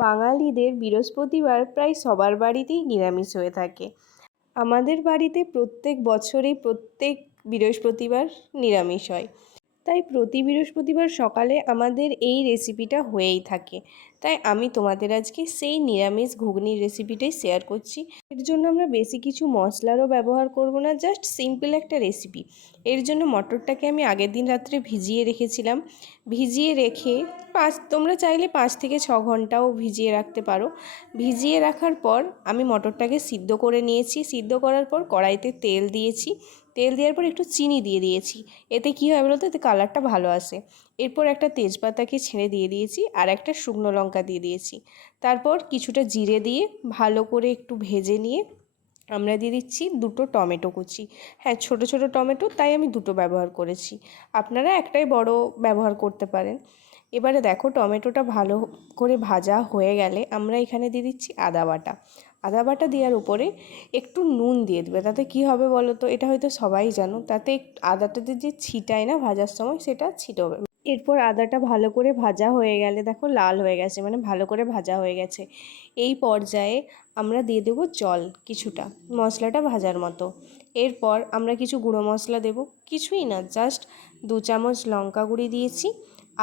বাঙালিদের বৃহস্পতিবার প্রায় সবার বাড়িতেই নিরামিষ হয়ে থাকে। আমাদের বাড়িতে প্রত্যেক বছরেই প্রত্যেক বৃহস্পতিবার নিরামিষ হয়। তাই প্রতি বৃহস্পতিবার সকালে আমাদের এই রেসিপিটা হয়েই থাকে। তাই আমি তোমাদের আজকে সেই নিরামিষ ঘুগনির রেসিপিটাই শেয়ার করছি। এর জন্য আমরা বেশি কিছু মশলারও ব্যবহার করব না, জাস্ট সিম্পল একটা রেসিপি। এর জন্য মটরটাকে আমি আগের দিন রাত্রে ভিজিয়ে রেখেছিলাম। ভিজিয়ে রেখে তোমরা চাইলে 5 থেকে 6 ঘন্টাও ভিজিয়ে রাখতে পারো। ভিজিয়ে রাখার পর আমি মটরটাকে সিদ্ধ করে নিয়েছি। সিদ্ধ করার পর কড়াইতে তেল দিয়েছি। তেল দেওয়ার পর একটু চিনি দিয়ে দিয়েছি। এতে কী হয় বলো তো, এতে কালারটা ভালো আসে। এরপর একটা তেজপাতাকে ছেড়ে দিয়ে দিয়েছি আর একটা শুকনো লঙ্কা দিয়ে দিয়েছি। তারপর কিছুটা জিরে দিয়ে ভালো করে একটু ভেজে নিয়ে আমরা দিয়ে দিচ্ছি 2টো টমেটো কুচি। হ্যাঁ, ছোটো ছোটো টমেটো, তাই আমি 2টো ব্যবহার করেছি। আপনারা একটাই বড় ব্যবহার করতে পারেন। এবারে দেখো টমেটোটা ভালো করে ভাজা হয়ে গেলে আমরা এখানে দিয়ে দিচ্ছি আদা বাটা। আদা বাটা দেওয়ার উপরে একটু নুন দিয়ে দেবে। তাতে কি হবে বলো তো, এটা হয়তো সবাই জানো, তাতে আদাটাতে যে ছিটায় না ভাজার সময়, সেটা ছিটবে। এরপর আদাটা ভালো করে ভাজা হয়ে গেলে দেখো লাল হয়ে গেছে, মানে ভালো করে ভাজা হয়ে গেছে। এই পর্যায়ে আমরা দিয়ে দেবো জল কিছুটা, মশলাটা ভাজার মতো। এরপর আমরা কিছু গুঁড়ো মশলা দেব, কিছুই না, জাস্ট 2 চামচ লঙ্কা গুঁড়ি দিয়েছি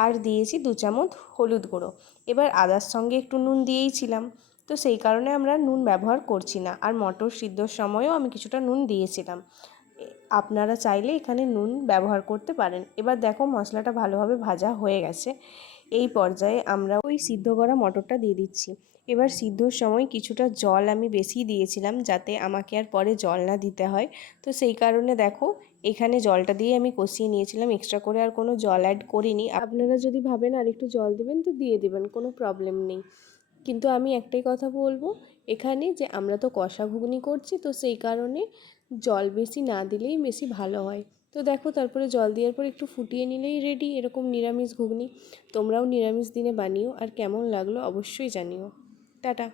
আর দিয়েছি 2 চামচ হলুদ গুঁড়ো। এবার আদার সঙ্গে একটু নুন দিয়েইছিলাম, তো সেই কারণে আমরা নুন ব্যবহার করছি না। আর মটর সিদ্ধর সময়ও আমি কিছুটা নুন দিয়েছিলাম। আপনারা চাইলে এখানে নুন ব্যবহার করতে পারেন। এবার দেখো মশলাটা ভালোভাবে ভাজা হয়ে গেছে। এই পর্যায়ে আমরা ওই সিদ্ধ করা মটরটা দিয়ে দিচ্ছি। এবার সিদ্ধর সময় কিছুটা জল আমি বেশি দিয়েছিলাম, যাতে আমাকে আর পরে জল না দিতে হয়। তো সেই কারণে দেখো এখানে জলটা দিয়ে আমি কষিয়ে নিয়েছিলাম, এক্সট্রা করে আর কোনো জল অ্যাড করিনি। আপনারা যদি ভাবেন আর একটু জল দেবেন তো দিয়ে দেবেন, কোনো প্রবলেম নেই। কিন্তু আমি একটাই কথা বলবো এখানে, যে আমরা তো কষা ঘুগনি করছি, তো সেই কারণে জল বেশি না দিলেই বেশি ভালো হয়। তো দেখো তারপরে জল দেওয়ার পর একটু ফুটিয়ে নিলেই রেডি এরকম নিরামিষ ঘুগনি। তোমরাও নিরামিষ দিনে বানিও, আর কেমন লাগলো অবশ্যই জানিও। টাটা।